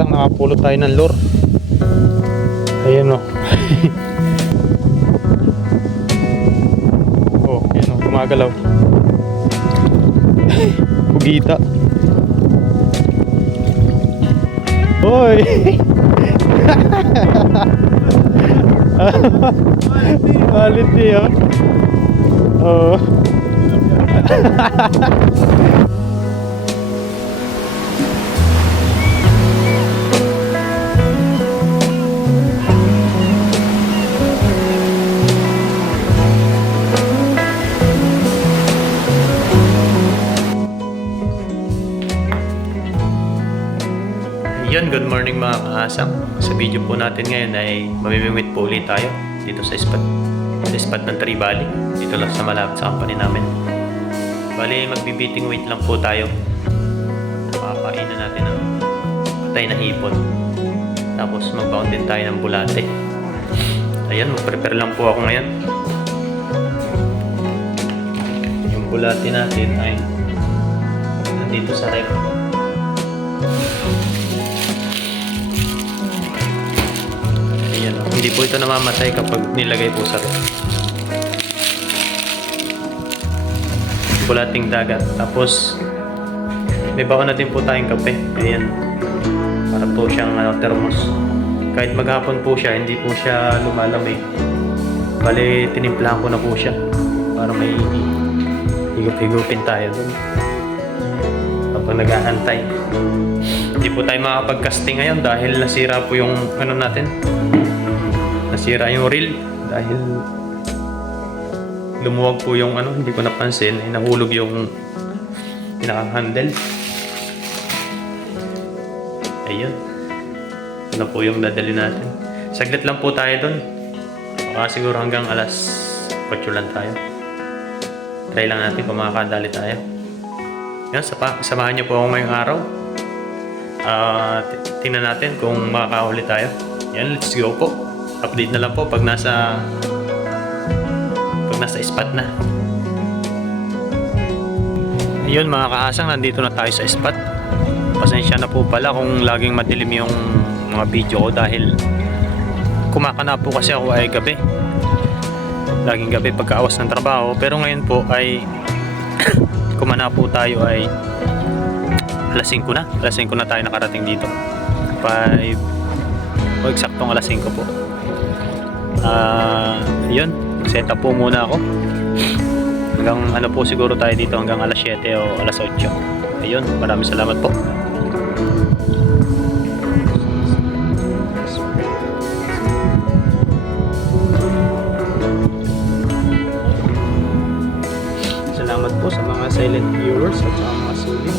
kaasang nakapulot tayo ng lure. Ayan o. Oh, ayan o, gumagalaw. Pugita. Hoy. Quality oh. Oh. Yun, good morning mga kaasang. Sa video po natin ngayon ay mamimingwit po ulit tayo dito sa spot ng Tree Valley. Dito lang sa malapit sa company namin. Bali, magbibiting weight lang po tayo. Pakapainan natin ng patay na hipon. Tapos magbound din tayo ng bulate. Ayan, mag-prepare lang po ako ngayon. Yung bulate natin ay nandito sa rep. Hindi po ito namamatay kapag nilagay po sa ref. Bulating dagat. Tapos may baon na din po tayong kape. Ayan. Para po siyang thermos. Kahit maghapon po siya, hindi po siya lumalamig. Bali, tinimplahan ko na po siya. Para may higup-higupin tayo dun. Kapag nag-aantay. Hindi po tayo makapag-casting ngayon dahil nasira po yung natin. Nasira yung reel dahil lumuwag po yung hindi ko napansin, nahulog yung pinaka-handle. Ayun. Ito po yung dadali natin. Saglit lang po tayo doon. Baka siguro hanggang alas 8 lang tayo. Try lang natin kung makakadali tayo. Yan, samahan niyo po ako ngayong araw. Tingnan natin kung makakahuli tayo. Yan, let's go po. Update na lang po pag nasa spot na. Ayun mga kaasang, nandito na tayo sa spot. Pasensya na po pala kung laging madilim yung mga video ko dahil kumakana po kasi ako ay gabi. Laging gabi pagkaawas ng trabaho. Pero ngayon po ay kumana po tayo ay alas 5 na. Alas 5 na tayo nakarating dito. Eksaktong alas 5 po. Yun, set up po muna ako hanggang po siguro tayo dito hanggang alas 7 o alas 8. Ayun, maraming salamat po. Salamat po sa mga silent viewers at sa mga sulit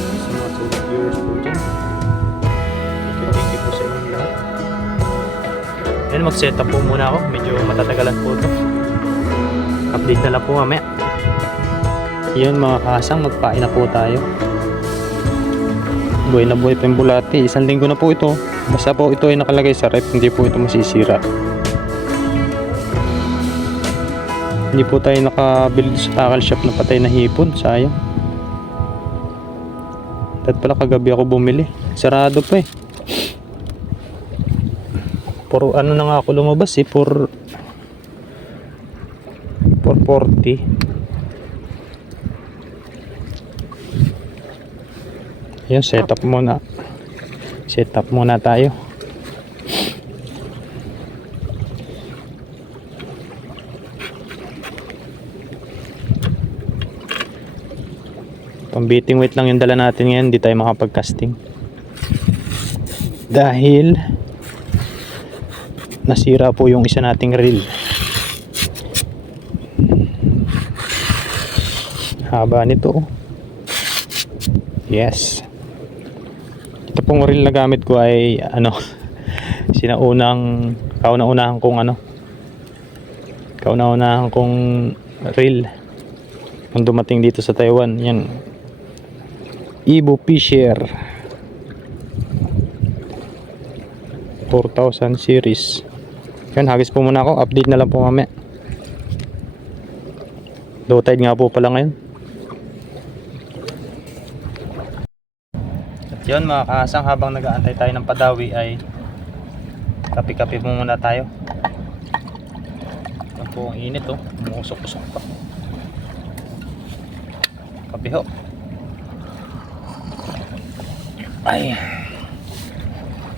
viewers po dyan. Thank you po sa inyo lahat. Ayan, mag-set up po muna ako. Medyo matatagalan po ito. Update na lang po mamaya. Yun mga kasang, magpain na po tayo. Buhay na buhay pa yung bulati. Isang linggo na po ito. Basta po ito ay nakalagay sa rep, hindi po ito masisira. Hindi po tayo nakabili sa tackle shop na patay na hipon. Sayang. Dahil pala kagabi ako bumili. Sarado pa eh. Por na nga ako lumabas eh, for 40. Ayun, set up muna tayo. Pang-beating weight lang yung dala natin ngayon, hindi tayo makapag-casting dahil nasira po yung isa nating reel. Haba nito. Yes. Ito pong reel na gamit ko ay kauna-unahan kong reel nung dumating dito sa Taiwan. Yan, Evo Fisher 4000 series. Yan, hagis po muna ako. Update na lang po mamaya. Low tide nga po pala ngayon. At Yun mga kahasang, habang nag-aantay tayo ng padawi ay kape-kape muna tayo. Yan po ang init oh, umusok-usok pa. Kape ho. Ay,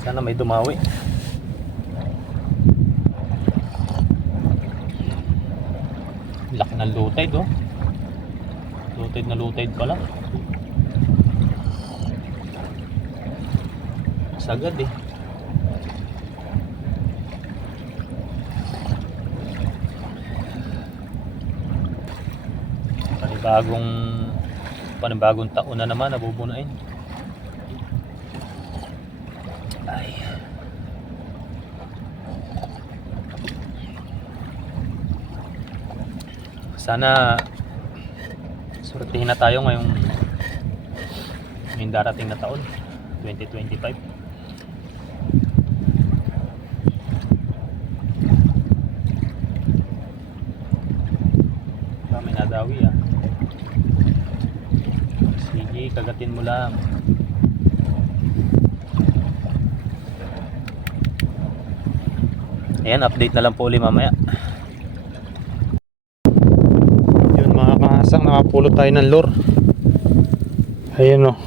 sana may dumawi. Laki ng low tide oh. Low tide pala. Sagad eh. Panibagong taon na naman nabubunain. Ay. Sana swertihin na tayo ngayong darating na taon, 2025. Kami nadawi ah. Sige, kagatin mo lang. Ayan, update na lang po ulit mamaya. Yun mga kahasang, nakapulot tayo ng lure. Ayan o.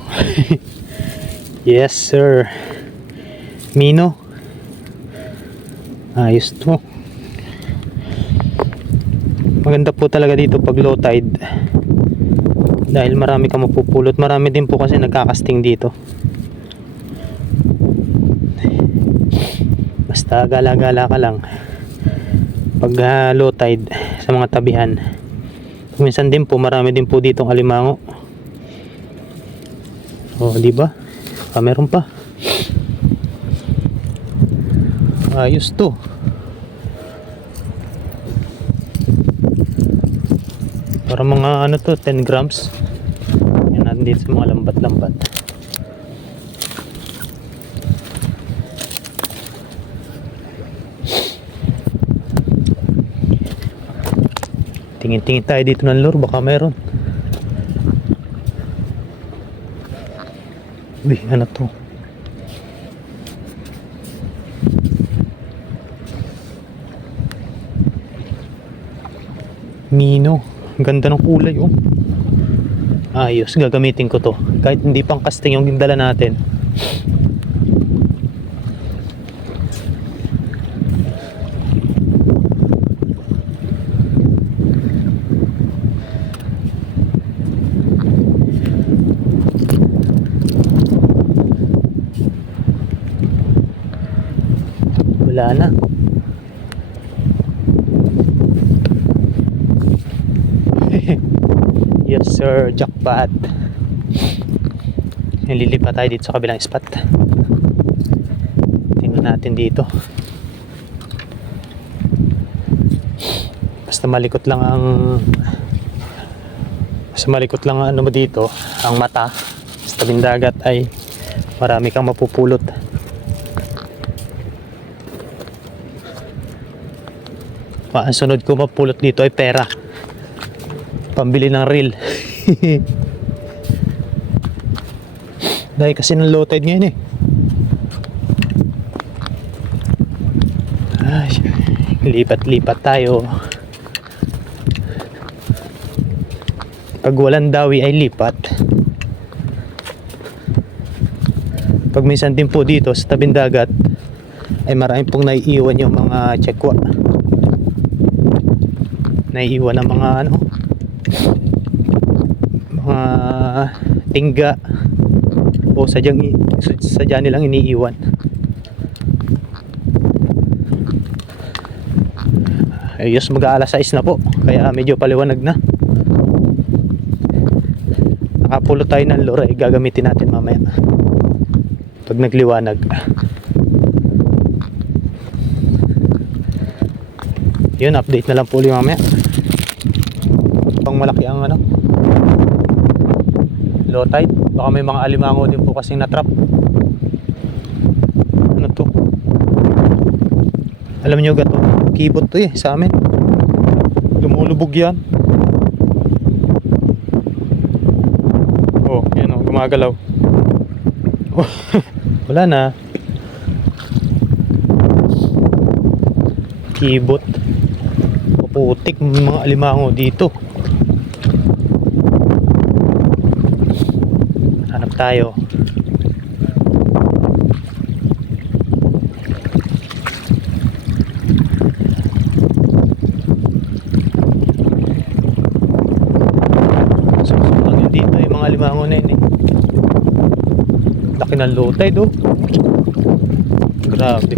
Yes sir. Mino. Ayos to. Maganda po talaga dito pag low tide, dahil marami kang mapupulot. Marami din po kasi nagkakasting dito. Basta gala-gala ka lang pag low tide sa mga tabihan. Minsan din po marami din po ditong alimango. Oh, di ba? Meron pa. Ayos to. Para mga ano to, 10 grams. Yan natin dito sa mga lambat-lambat. Tingin-tingin tayo dito ng lure, baka meron. Uy, ano to? Mino. Ganda ng kulay oh. Ayos, gagamitin ko to. Kahit hindi pang casting yung dala natin. Wala na. Yes sir, jackpot. Nililipat tayo dito sa kabilang spot. Tingnan natin dito. Basta malikot lang ang ano mo dito, ang mata sa tabing dagat, ay marami kang mapupulot. Ang sunod ko mapulot dito ay pera, pambili ng reel. Dahil kasi ng low tide ngayon eh. Ay, lipat-lipat tayo. Pag walang dawi ay lipat. Pag minsan din po dito sa tabing dagat ay marami pong naiiwan yung mga tsekwa. Naiiwan ng mga ano, mga tingga, o sadya nilang iniiwan. Ayos, mag-aalas 6 na po, kaya medyo paliwanag na. Nakapulot tayo ng lure, gagamitin natin mamaya pag nagliwanag. Yun, update na lang po ulit mamaya. Pang malaki ang ano, low tide. Baka may mga alimango din po kasing natrap. Ano to? Alam nyo gato, kibot to eh sa amin. Lumulubog yan. Oh, yan oh, gumagalaw. Wala na. Kibot. Puputik mga alimango dito. Hanap tayo. Susunod yun dito yung mga alimango na yun eh. Laki ng low tide oh. Grabe.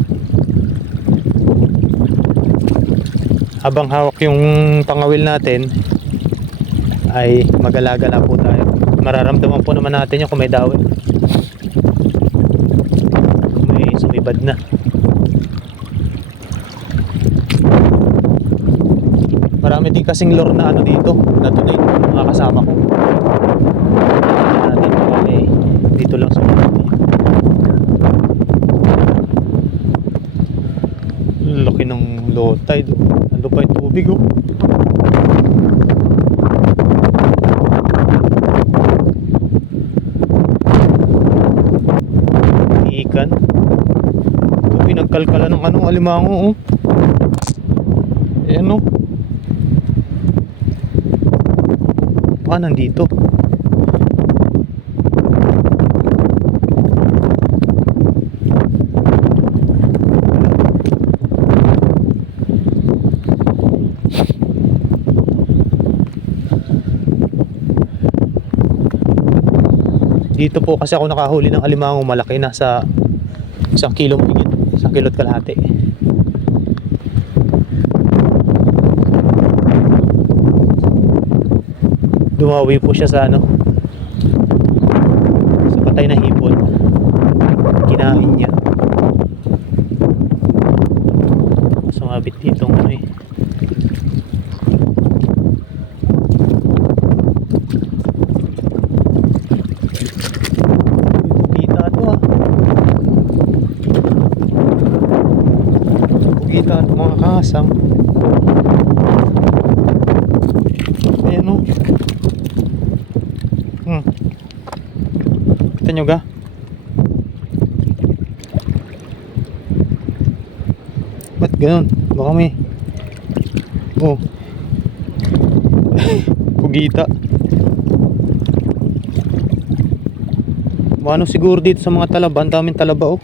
Habang hawak yung pangawil natin ay magala-gala po tayo. Mararamdaman po naman natin yung kung may dawit, kung may sumibad na. Marami din kasing lure na ano dito na donate mga kasama ko. Dito kami, dito lang sa laki ng low tide oh. Ando pa yung tubig oh. Ikan. Ito pinagkalkala ng anong alimango oh. Ayan oh. Baka nandito. Dito po kasi ako nakahuli ng alimango malaki, nasa 1 kilo mahigit, 1 kilo at kalahati. Dumawi po siya sa ano, sa patay na hipon. Kinain niya. Sumabit dito ng ano eh. Kita at mga kasang. Ayan o. Kita nyo ga? Ba't ganun? Baka may oh. Pugita. Ano siguro dito sa mga talaba? Ang daming talaba oh.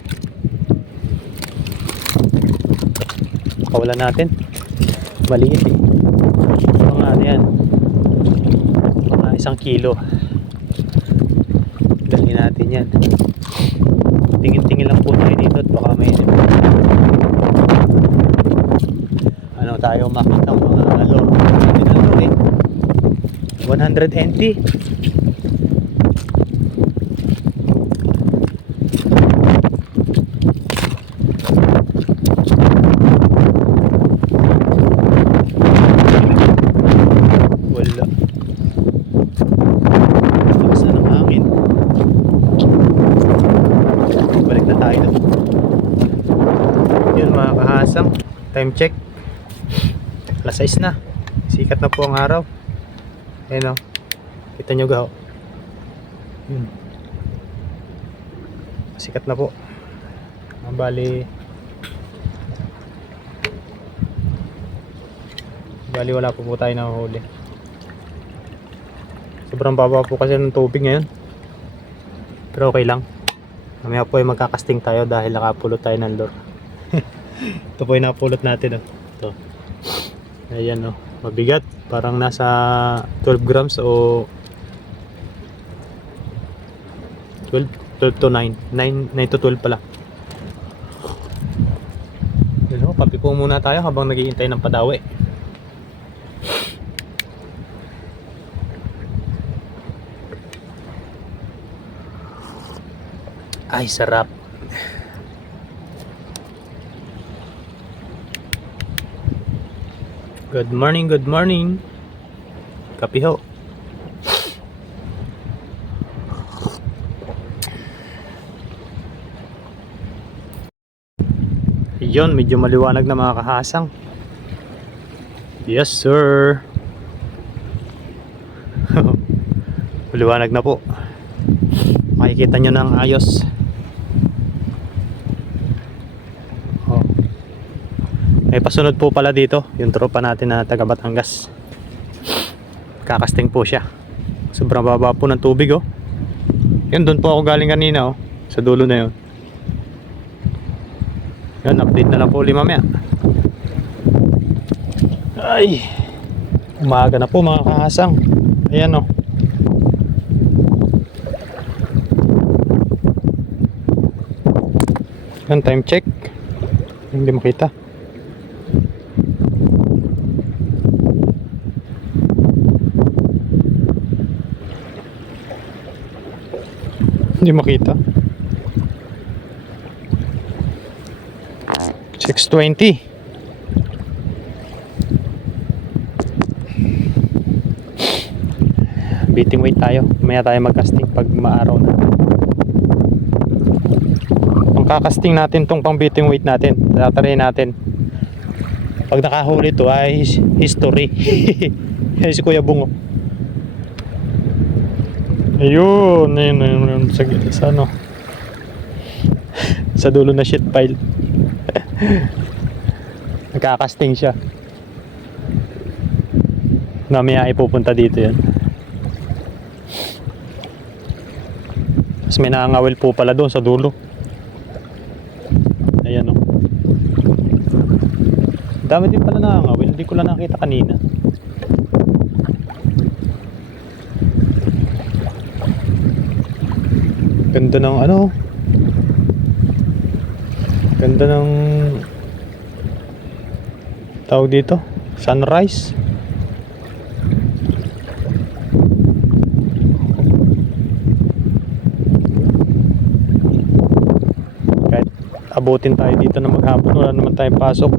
Wala natin, maliit eh. Mga ano yan, mga 1 kilo. Dali natin yan. Tingin-tingin lang po tayo dito at baka may ano tayo makita mga lure. Hindi na lure eh, 100 NT. Time check, alas 6 na, sikat na po ang araw. Ayan o, kita nyo gaho, sikat na po. Bali wala po tayo nahuhuli. Sobrang baba po kasi ng tubig ngayon, pero okay lang. Mamaya po ay magkakasting tayo dahil nakapulot tayo ng lure. Ito po yung napulot natin oh. Ito. Ayan oh. Mabigat. Parang nasa 12 grams o 12 to 9 to 12 pala. Yun oh. Papi po muna tayo habang naghihintay ng padawi. Ay sarap. Good morning, good morning. Kape ho. Yun, medyo maliwanag na mga kahasang. Yes sir. Maliwanag na po. Makikita nyo ng ayos. May pasunod po pala dito, yung tropa natin na taga Batangas. Kakasting po siya. Sobrang baba po ng tubig oh. Yun, doon po ako galing kanina oh. Sa dulo na yun. Yun, update na lang po ulit mamaya. Ay, umaga na po mga kahasang. Ayan oh. Yan, time check. Hindi makita. Hindi makita. 6:20. Beating weight tayo. Maya tayo mag-casting pag maaraw na. Ang kakasting natin tong pang beating weight natin. Tatry natin. Pag nakahuli to ay history. Yan si Kuya Bungo. Ayun, ayun sa ano. Sa dulo na shit pile. Nagkakasting siya. Mamaya ay pupunta dito yan. Tapos may nangangawil po pala doon sa dulo. Ayan o. Dami din pala nangangawil. Hindi ko lang nakita kanina. Ganda ng ano. Ganda ng tawag dito. Sunrise. Kahit abutin tayo dito na maghapon, wala naman tayong pasok.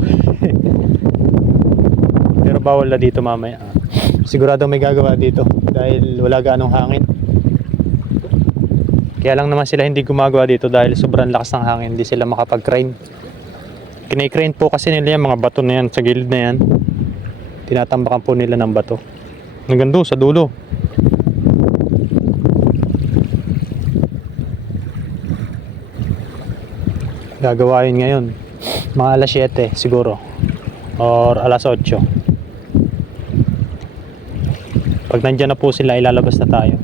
Pero bawal na dito mamaya. Sigurado may gagawa dito dahil wala gaanong hangin. Kaya lang naman sila hindi gumagawa dito dahil sobrang lakas ng hangin, hindi sila makapag-crane. Kine-crane po kasi nila yung mga bato na yan sa gilid na yan. Tinatambakan po nila ng bato. Hanggang doon sa dulo. Gagawain ngayon mga alas 7 siguro or alas 8. Pag nandyan na po sila, ilalabas na tayo.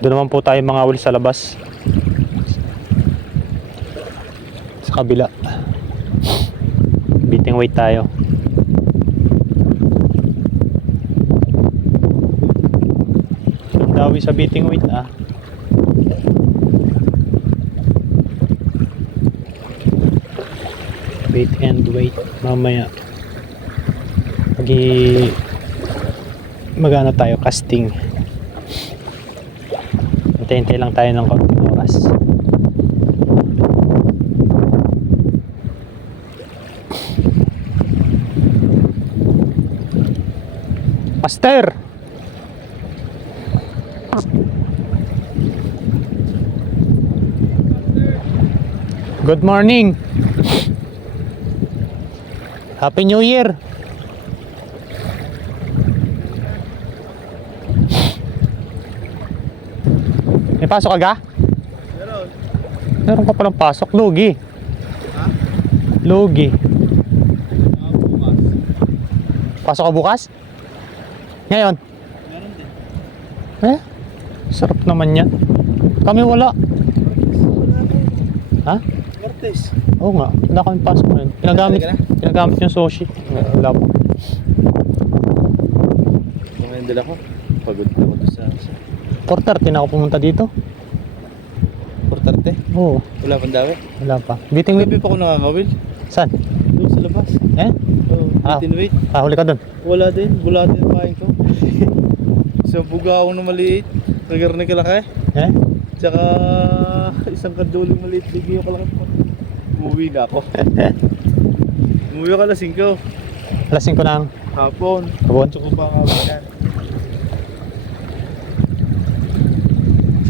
Doon naman po tayo mangawil sa labas. Sa kabila. Beating weight tayo. Ang dawi sa beating weight ah. Weight and weight. Mamaya magana tayo casting. Hintay lang tayo ng konting oras. Master! Good morning! Happy New Year! May pasok ka ga? Meron. Meron ka palang pasok. Lugi. Ha? Lugi. Bukas. Pasok ka bukas? Ngayon? Meron din. Sarap naman yan. Kami wala. Ha? Martes. Oo nga. Wala kami pasok ngayon. Pinagamit yung sushi. Wala po. Ngayon dala ko. Pagod na ako sa 4:30 na ako pumunta dito. 4:30? Oo. Wala pang dawi? Wala pa. Beating weight? Gabi pa ako nakakawil. Saan? Doon sa labas. Oo, beating weight. Huli ka doon? Wala din. Bulatin paing ko. Isang buga ako na maliit. Nagar na kalaki. Tsaka isang kaduling maliit. Sige yung kalaki po. Umuwi na ako. Umuwi ako alas 5. Alas 5 na ang? Hapon. Hapon? Tsaka pa ang hapon yan.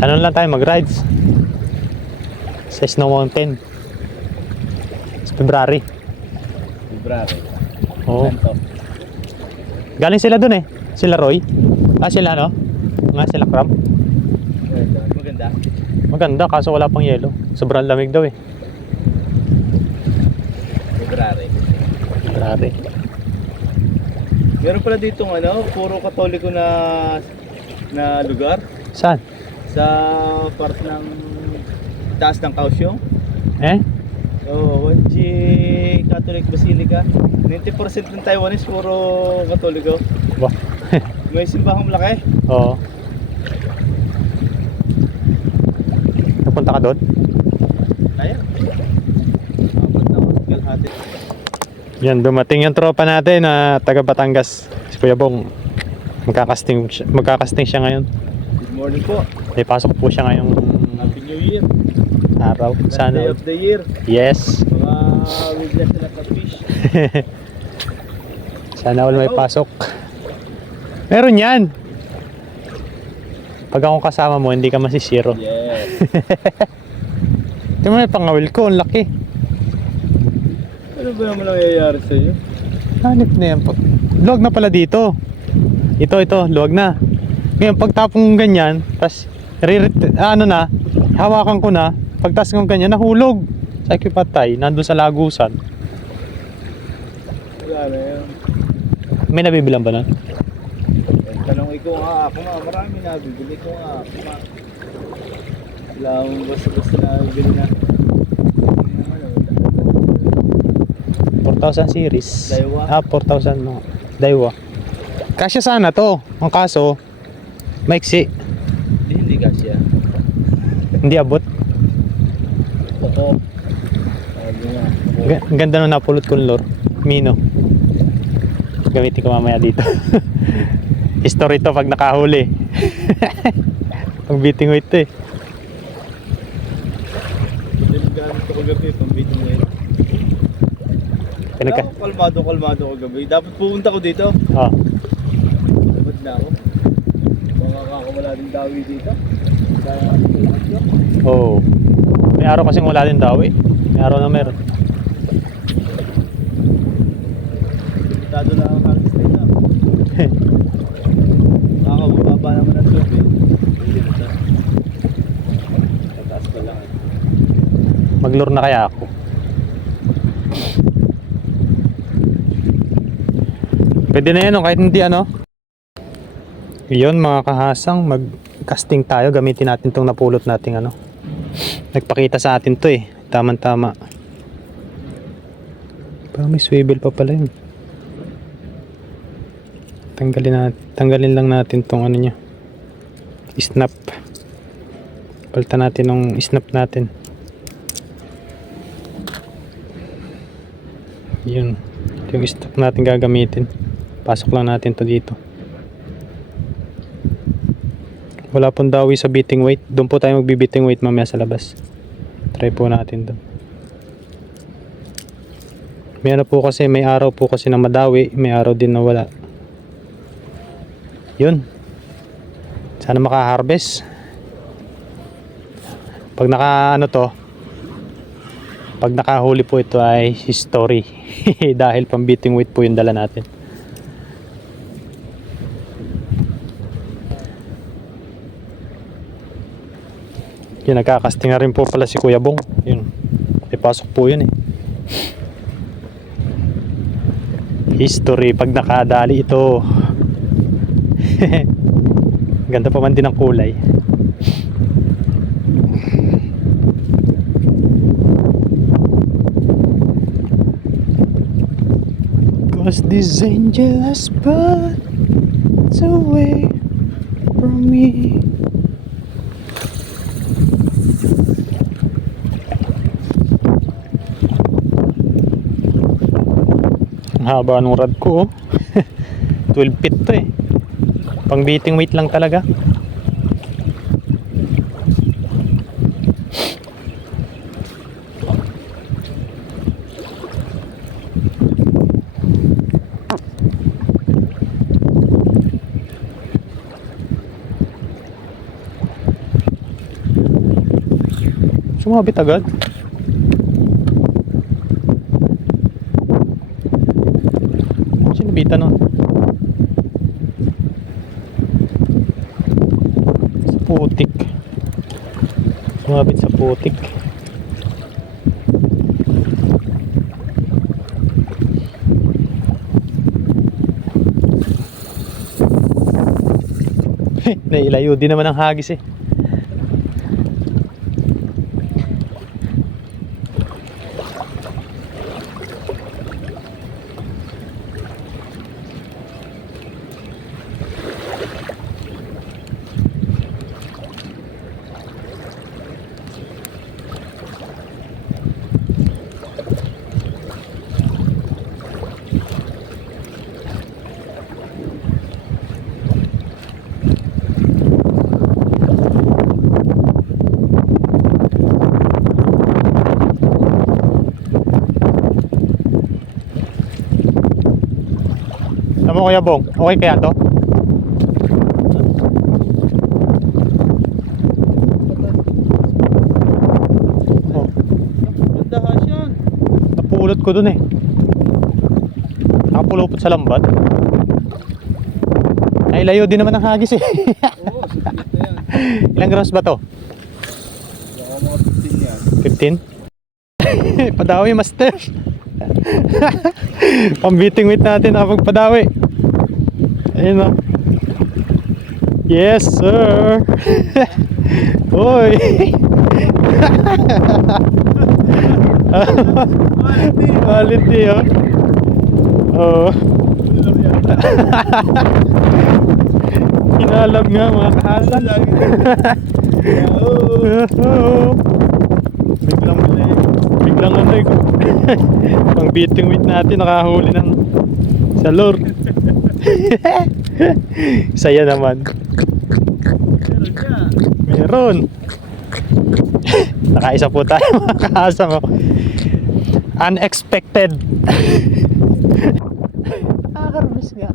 Saan lang tayo mag-rides? Sa Snow Mountain. Sa February. Oo. Galing sila dun eh. Sila Roy. Sila ano? Sila Cram. Maganda. Maganda kaso wala pang yelo. Sobrang lamig daw eh. February. Grabe. Meron pala dito puro katoliko na lugar Saan? sa part ng taas ng Kaohsiung. Eh? Oo, Wanji Catholic Basilica. 90% ng Taiwanese puro katoliko. Ba? May simbahang malaki. Oo. Napunta ka doon? Kaya. Apat na kalahati. Yan, dumating yung tropa natin na taga Batangas. Si Kuya Bong. Magkakasting siya ngayon. Good morning po. May pasok po siya ngayong Happy New Year. araw. Last day Sana. of the year. Yes. Mga wiglas na nakafish. Sana all may pasok. Meron yan. Pag ako kasama mo, hindi ka masisiro. Yes. Ito mo yung pangawil ko, ang laki. Ano ba naman nangyayari sa iyo? Hanip na yan. Luwag na pala dito. Ito, luwag na. Ngayon, pagtapong ganyan, tas hawakan ko na, pagtas ko ganyan, nahulog. Sa patay, nandun sa lagusan. Wala na yan. May nabibilang ba nun? Tanong ikaw nga, ako nga, marami nabibili ko nga, ako nga. Wala akong basta-basta nabibili na. 4,000 series. Daiwa. 4,000 no. Daiwa. Kasya sana to. Ang kaso, maiksi. Hindi kasya. Hindi abot. Oo. Sabi nga. Ang ganda nung napulot kong lure. Mino. Gamitin ko mamaya dito. History to pag nakahuli. Pang beating weight to eh. Gamit ko kagabi, pambitin mo yun. Kalmado ko kagabi. Dapat pupunta ko dito. Oh. Dapat na ako. Baka kakawala din dawi dito. Kaya Oh. May araw kasing wala din daw eh. May araw na meron. limitado lang ang harvest na. Nakakababa naman ang tubig. Hindi na siya. Tataas pa lang. Maglure na kaya ako. Pwede na yan kahit hindi Yun mga kahasang, mag-casting tayo. Gamitin natin tong napulot nating Nagpakita sa atin to eh. Tama-tama. Parang may swivel pa pala yun. Tanggalin lang natin tong niya. Snap. Palitan natin ng snap natin. Yun. Ito yung snap natin gagamitin. Pasok lang natin to dito. Wala pong dawi sa beating weight. Doon po tayo magbi-beating weight mamaya sa labas. Try po natin doon. May po kasi, may araw po kasi na madawi, may araw din na wala. Yun. Sana maka-harvest. Pag pag nakahuli po ito ay history. Dahil pang beating weight po yung dala natin. Yun, nagkakasting na rin po pala si Kuya Bong. Yun. Ipasok po yun eh. History pag nakadali ito. Ganda pa man din ang kulay. Cause this angel has brought away from me. Ang haba ng rod ko 12 feet to eh. Pang beating weight lang talaga. Sumabit agad. Sinabitan nun. Sa putik. Sumabit sa putik. Nailayo din naman ang hagis eh. Tama Kuya Bong, okay kaya to? Oh, Bandahas yan. napulot ko dun eh. Nakapulupot sa lambat. Ay, layo din naman ang hagis eh. Oo, saglit na yan. Ilang grams ba to? Baka mga 15 yan. 15? Padawi, master. Pambiting weight natin nakapagpadawi. Ayun o. Yes, sir. Uy. Quality, oh. Oo. Hinalab nga mga kahasan. Biglang ano eh. Pang beating weight natin nakahuli ng salor. Saya naman. Meron. Nakaisa po tayo mga kahasang. Oh. Unexpected. Nakakarbis nga.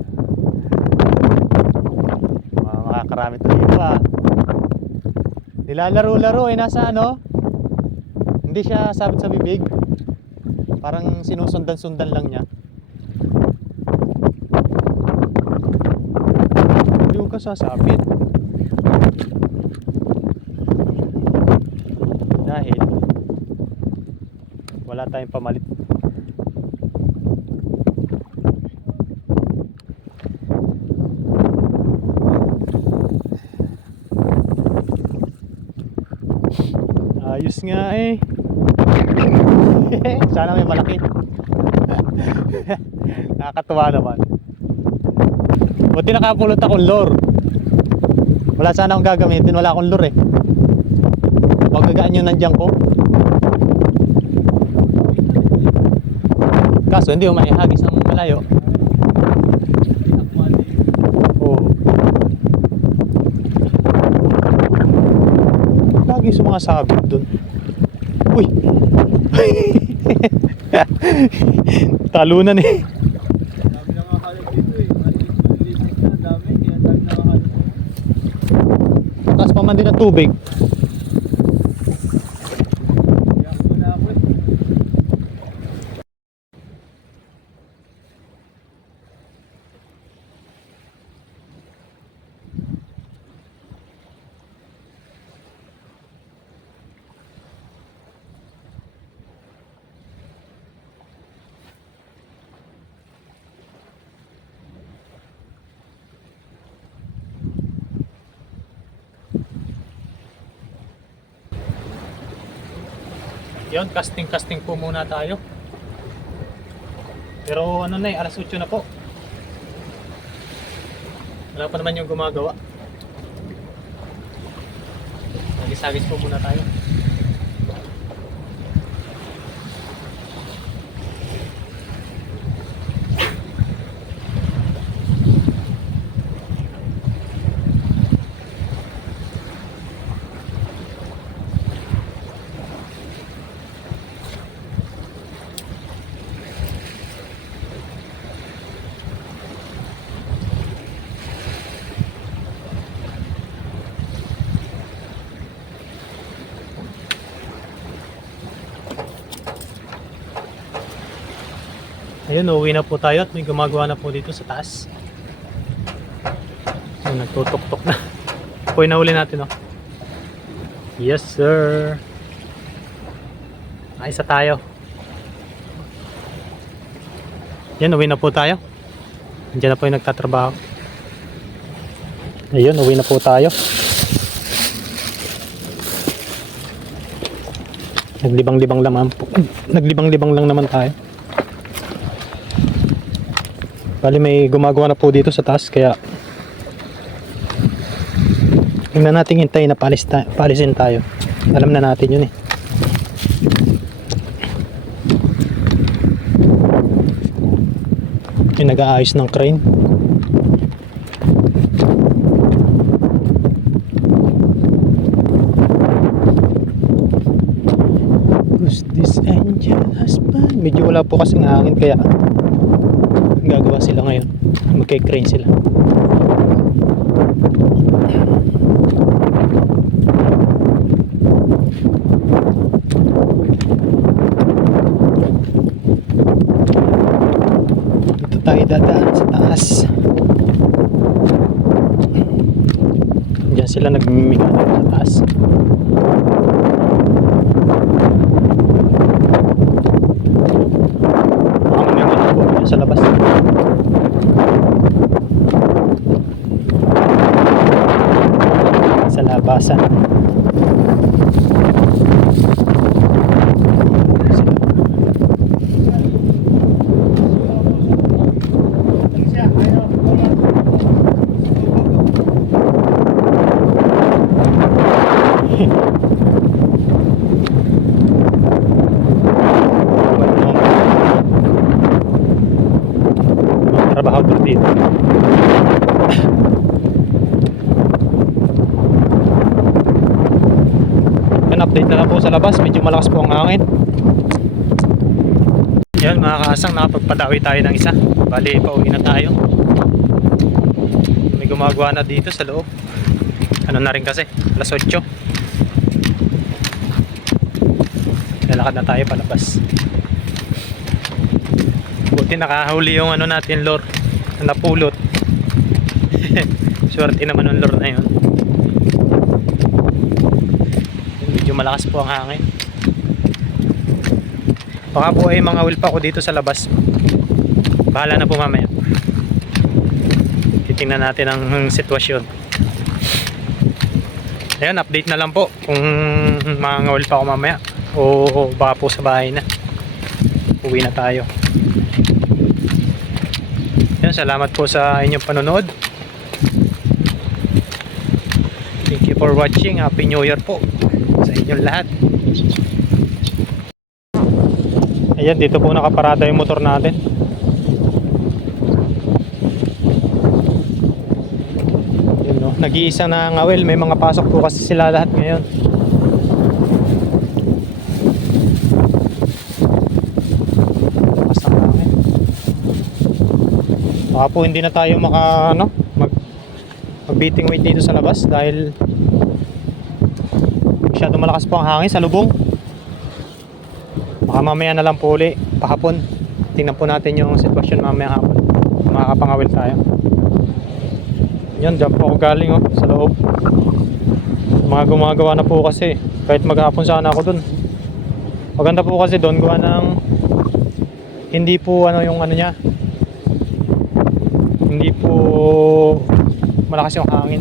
Makakarami ito dito ah. Nilalaro-laro eh. Nasa ano? Hindi siya sabit sa bibig. Parang sinusundan-sundan lang niya. Hindi ko kasasabit. Dahil wala tayong pamalit. Ayos nga eh. Sana may malaki. Nakakatuwa naman. Buti nakapulot akong lure. Wala sana akong gagamitin. Wala akong lure eh. Magagaan yung nandiyan ko. Kaso hindi mo maihagis ng malayo. Oo. Lagi sa mga sabit dun. Uy! Talunan eh. Dami nakakalat dito eh. Maliit na dami. Kaya dami nakakalat. Taas pa man din ang tubig. Kaya ako na ako eh. Yun, casting po muna tayo. Pero ano na eh, alas 8 na po. Wala pa naman yung gumagawa. Nagis-agis po muna tayo. Ayun, uuwi na po tayo at may gumagawa na po dito sa taas. So, nagtutok-tok na. Po yung nahuli natin, oh. Yes, sir. Isa tayo. Yan, uwi na po tayo. Diyan na po yung nagtatrabaho. Ayun, uwi na po tayo. Naglibang-libang lang naman tayo. Bali may gumagawa na po dito sa taas, kaya tingnan natin, hintayin na paalisin tayo. Alam na natin yun eh. Yung nag-aayos ng crane. Who's this angel husband? Medyo wala po kasing hangin, kaya gagawa sila ngayon. Magkay-crane sila. Dito tayo dadaan sa taas. Diyan sila nagmimigay sa taas. Sa labas. Sa labasan. Trabahador dito. Yan, update na lang po sa labas. Medyo malakas po ang hangin. Yan mga kaasang, nakapagpadawi tayo ng isa. Bali, pauwi na tayo. May gumagawa na dito sa loob. Ano na rin kasi, alas 8. Lalakad na tayo palabas. Buti nakahuli yung ano natin, lure na napulot. Swerte naman yung lure na yun. Medyo malakas po ang hangin. Baka po ay mga will pa ko dito sa labas. Bahala na po mamaya. Titingnan natin ang sitwasyon. Ayan, update na lang po kung mga will pa ko mamaya o baka po sa bahay na. Uwi na tayo. Yan, salamat po sa inyong panonood. Thank you for watching. Happy New Year po sa inyong lahat. Ayan, dito po nakaparada yung motor natin. Yun, no? Nag-iisa na ngawil. May mga pasok po kasi sila lahat ngayon. Baka po hindi na tayo mag-beating weight dito sa labas dahil masyado malakas po ang hangin sa lubong. Baka mamaya na lang po uli pahapon. Tingnan po natin yung sitwasyon mamaya hapon. Makakapangawil tayo. Yan, dyan po ako galing sa loob. Mga gumagawa na po kasi. Kahit maghapon sana ako dun. Maganda po kasi doon gawa ng hindi po yung ano niya, hindi po malakas yung hangin.